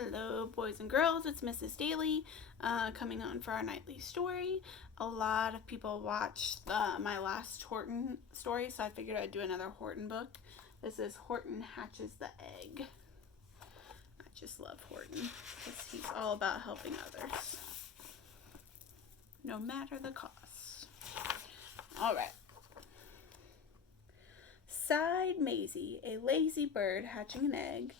Hello, boys and girls. It's Mrs. Daly coming on for our nightly story. A lot of people watched my last Horton story, so I figured I'd do another Horton book. This is Horton Hatches the Egg. I just love Horton because he's all about helping others, no matter the cost. All right. Sighed Maisie, a lazy bird hatching an egg.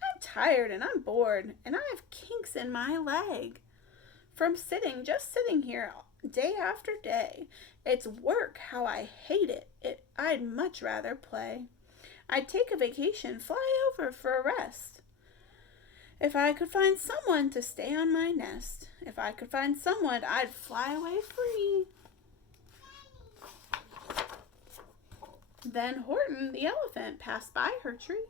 I'm tired and I'm bored, and I have kinks in my leg. From just sitting here day after day. It's work, how I hate it. I'd much rather play. I'd take a vacation, fly over for a rest. If I could find someone to stay on my nest, if I could find someone, I'd fly away free. Then Horton, the elephant, passed by her tree.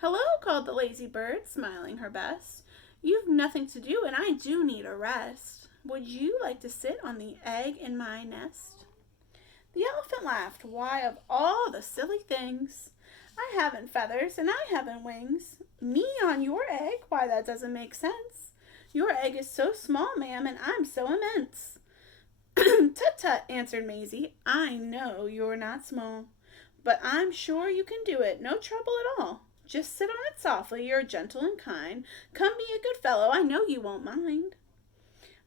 Hello, called the lazy bird, smiling her best. You've nothing to do, and I do need a rest. Would you like to sit on the egg in my nest? The elephant laughed. Why, of all the silly things, I haven't feathers and I haven't wings. Me on your egg? Why, that doesn't make sense. Your egg is so small, ma'am, and I'm so immense. Tut-tut, answered Maisie. I know you're not small, but I'm sure you can do it. No trouble at all. Just sit on it softly, you're gentle and kind. Come be a good fellow, I know you won't mind.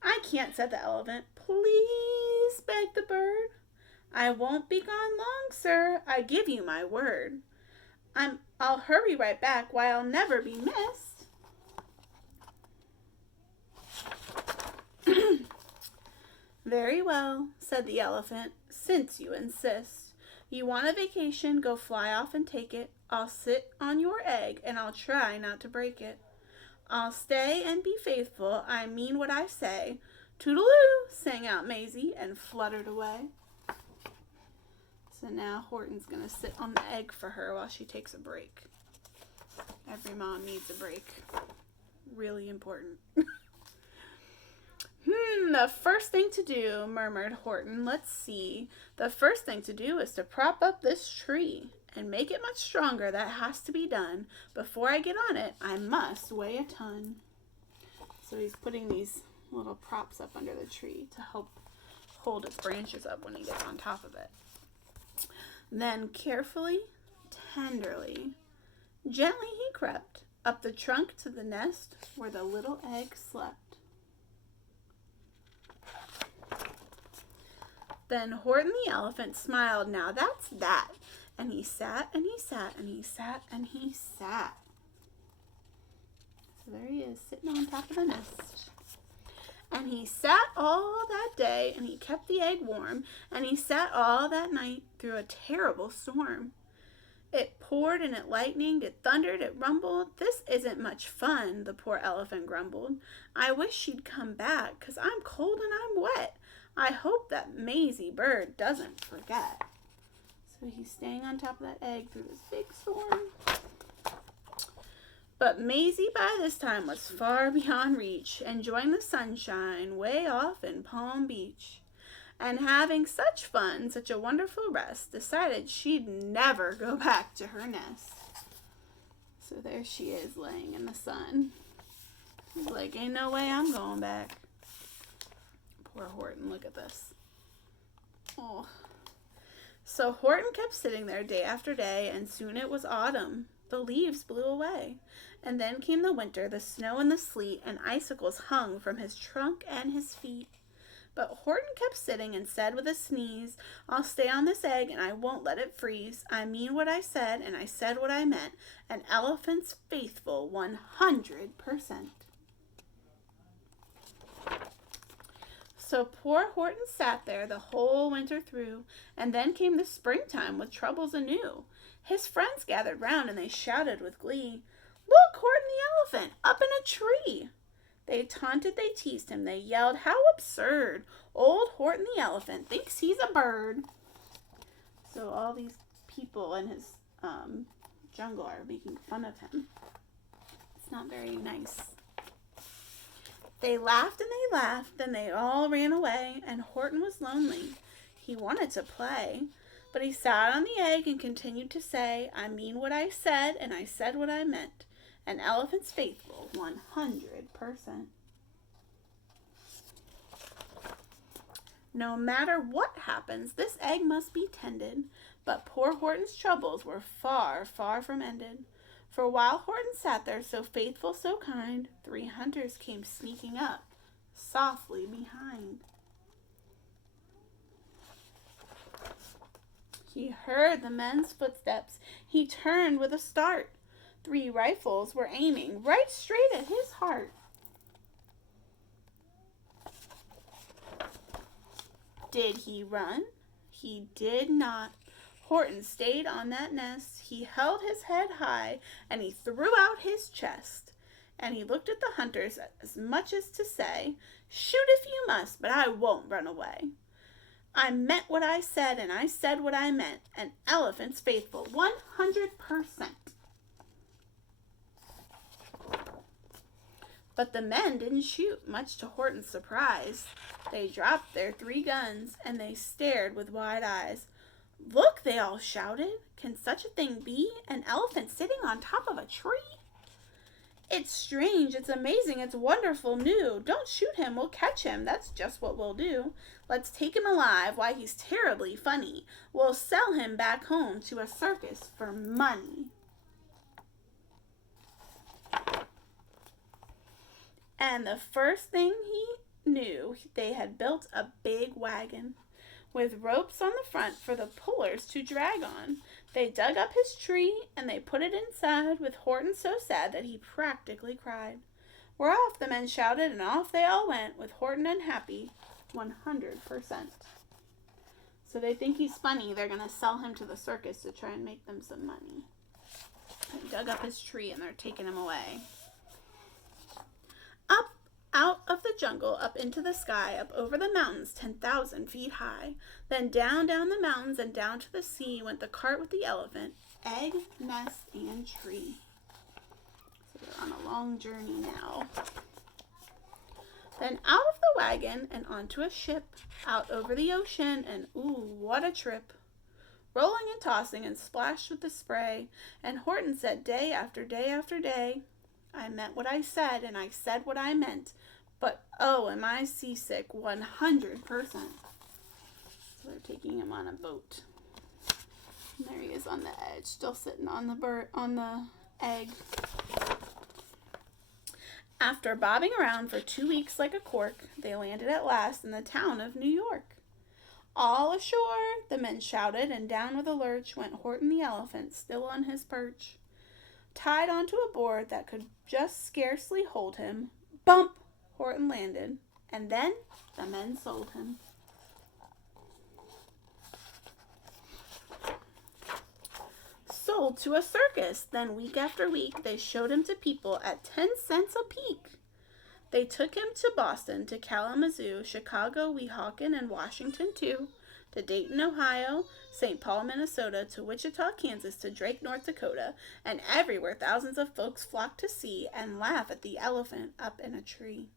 I can't, said the elephant. Please, begged the bird. I won't be gone long, sir, I give you my word. I'll hurry right back, why I'll never be missed. Very well, said the elephant, since you insist. You want a vacation, go fly off and take it. I'll sit on your egg, and I'll try not to break it. I'll stay and be faithful, I mean what I say. Toodaloo, sang out Maisie, and fluttered away. So now Horton's going to sit on the egg for her while she takes a break. Every mom needs a break. Really important. The first thing to do, murmured Horton. Let's see. The first thing to do is to prop up this tree and make it much stronger. That has to be done. Before I get on it, I must weigh a ton. So he's putting these little props up under the tree to help hold its branches up when he gets on top of it. Then carefully, tenderly, gently he crept up the trunk to the nest where the little egg slept. Then Horton the elephant smiled. Now that's that. And he sat and he sat and he sat and he sat. So there he is, sitting on top of the nest. And he sat all that day and he kept the egg warm. And he sat all that night through a terrible storm. It poured and it lightened, it thundered, it rumbled. This isn't much fun, the poor elephant grumbled. I wish she'd come back, 'cause I'm cold and I'm wet. I hope that Maisie bird doesn't forget. So he's staying on top of that egg through this big storm. But Maisie by this time was far beyond reach, enjoying the sunshine way off in Palm Beach. And having such fun, such a wonderful rest, decided she'd never go back to her nest. So there she is laying in the sun. She's like, ain't no way I'm going back. Poor Horton, look at this. Oh. So Horton kept sitting there day after day, and soon it was autumn. The leaves blew away. And then came the winter, the snow and the sleet, and icicles hung from his trunk and his feet. But Horton kept sitting and said with a sneeze, I'll stay on this egg and I won't let it freeze. I mean what I said and I said what I meant. An elephant's faithful 100%. So poor Horton sat there the whole winter through, and then came the springtime with troubles anew. His friends gathered round and they shouted with glee, Look, Horton the elephant, up in a tree! They taunted, they teased him, they yelled, How absurd! Old Horton the elephant thinks he's a bird. So all these people in his jungle are making fun of him. It's not very nice. They laughed and they laughed, then they all ran away, and Horton was lonely. He wanted to play, but he sat on the egg and continued to say, I mean what I said, and I said what I meant. An elephant's faithful 100%. No matter what happens, this egg must be tended. But poor Horton's troubles were far, far from ended. For while Horton sat there so faithful, so kind, 3 hunters came sneaking up, softly behind. He heard the men's footsteps. He turned with a start. 3 rifles were aiming right straight at his heart. Did he run? He did not. Horton stayed on that nest. He held his head high, and he threw out his chest. And he looked at the hunters as much as to say, "Shoot if you must, but I won't run away. I meant what I said, and I said what I meant. An elephant's faithful 100%. But the men didn't shoot, much to Horton's surprise. They dropped their 3 guns, and they stared with wide eyes. "Look," they all shouted. "Can such a thing be? An elephant sitting on top of a tree? It's strange, it's amazing, it's wonderful, new. Don't shoot him, we'll catch him, that's just what we'll do. Let's take him alive, why he's terribly funny. We'll sell him back home to a circus for money." And the first thing he knew, they had built a big wagon with ropes on the front for the pullers to drag on. They dug up his tree and they put it inside, with Horton so sad that he practically cried. "We're off," the men shouted, and off they all went, with Horton unhappy 100%. So they think he's funny. They're going to sell him to the circus to try and make them some money. They dug up his tree and they're taking him away. Up out of the jungle, up into the sky, up over the mountains 10,000 feet high. Then down the mountains and down to the sea went the cart with the elephant, egg, nest, and tree. So they're on a long journey now. Then out of the wagon and onto a ship, out over the ocean, and ooh, what a trip. Rolling and tossing and splashed with the spray, and Horton said day after day after day, "I meant what I said, and I said what I meant, but oh, am I seasick 100%. So they're taking him on a boat. And there he is on the edge, still sitting on the egg. After bobbing around for 2 weeks like a cork, they landed at last in the town of New York. "All ashore," the men shouted, and down with a lurch went Horton the elephant, still on his perch. Tied onto a board that could just scarcely hold him, bump, Horton landed, and then the men sold him. Sold to a circus. Then week after week they showed him to people at 10 cents a peek. They took him to Boston, to Kalamazoo, Chicago, Weehawken, and Washington too, to Dayton, Ohio, St. Paul, Minnesota, to Wichita, Kansas, to Drake, North Dakota, and everywhere thousands of folks flocked to see and laugh at the elephant up in a tree.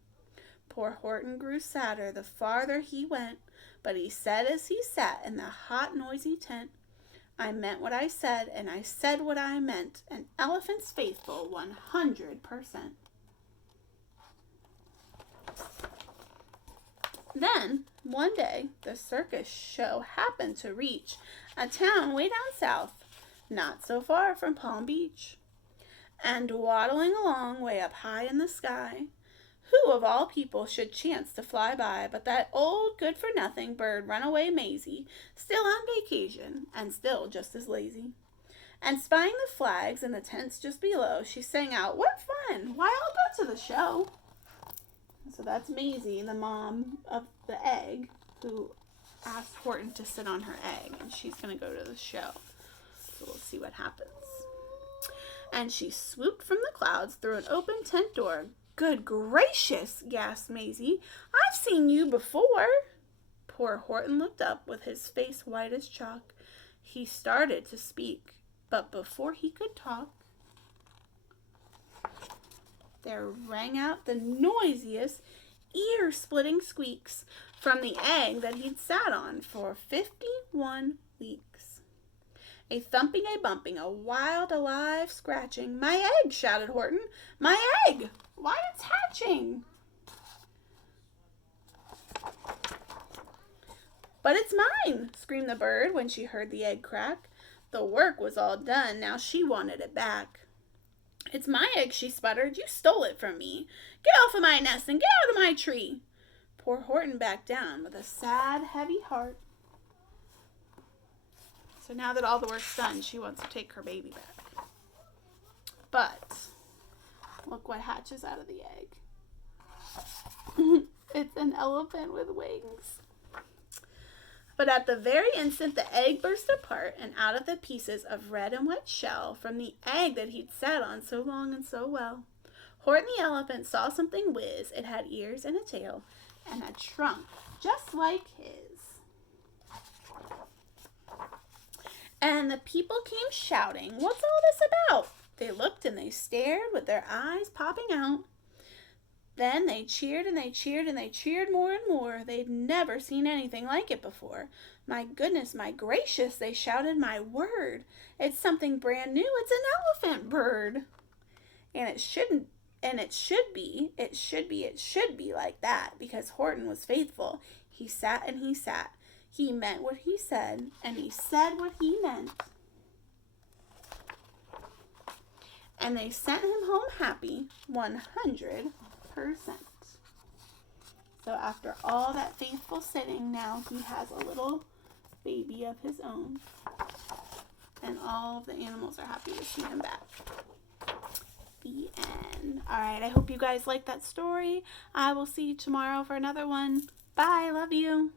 Poor Horton grew sadder the farther he went, but he said as he sat in the hot, noisy tent, "I meant what I said, and I said what I meant, an elephant's faithful 100%. Then, one day, the circus show happened to reach a town way down south, not so far from Palm Beach. And waddling along way up high in the sky, who of all people should chance to fly by but that old good-for-nothing bird runaway Maisie, still on vacation and still just as lazy. And spying the flags in the tents just below, she sang out, 'What fun! Why, I'll go to the show.'" So that's Maisie, the mom of the egg, who asked Horton to sit on her egg, and she's going to go to the show. So we'll see what happens. And she swooped from the clouds through an open tent door. "Good gracious," gasped Maisie, "I've seen you before." Poor Horton looked up with his face white as chalk. He started to speak, but before he could talk, there rang out the noisiest, ear-splitting squeaks from the egg that he'd sat on for 51 weeks. A thumping, a bumping, a wild, alive scratching. My egg, shouted Horton. My egg! Why, it's hatching! But it's mine, screamed the bird when she heard the egg crack. The work was all done, now she wanted it back. It's my egg, she sputtered. You stole it from me. Get off of my nest and get out of my tree. Poor Horton backed down with a sad, heavy heart. So now that all the work's done, she wants to take her baby back. But look what hatches out of the egg. It's an elephant with wings. But at the very instant the egg burst apart, and out of the pieces of red and white shell from the egg that he'd sat on so long and so well, Horton the elephant saw something whiz. It had ears and a tail and a trunk just like his. And the people came shouting, "What's all this about?" They looked and they stared with their eyes popping out. Then they cheered and they cheered and they cheered more and more. They'd never seen anything like it before. My goodness, my gracious, they shouted, my word. It's something brand new. It's an elephant bird. And it should be like that, because Horton was faithful. He sat and he sat. He meant what he said, and he said what he meant. And they sent him home happy, 100%. So after all that faithful sitting, now he has a little baby of his own. And all of the animals are happy to see him back. The end. Alright, I hope you guys liked that story. I will see you tomorrow for another one. Bye, love you.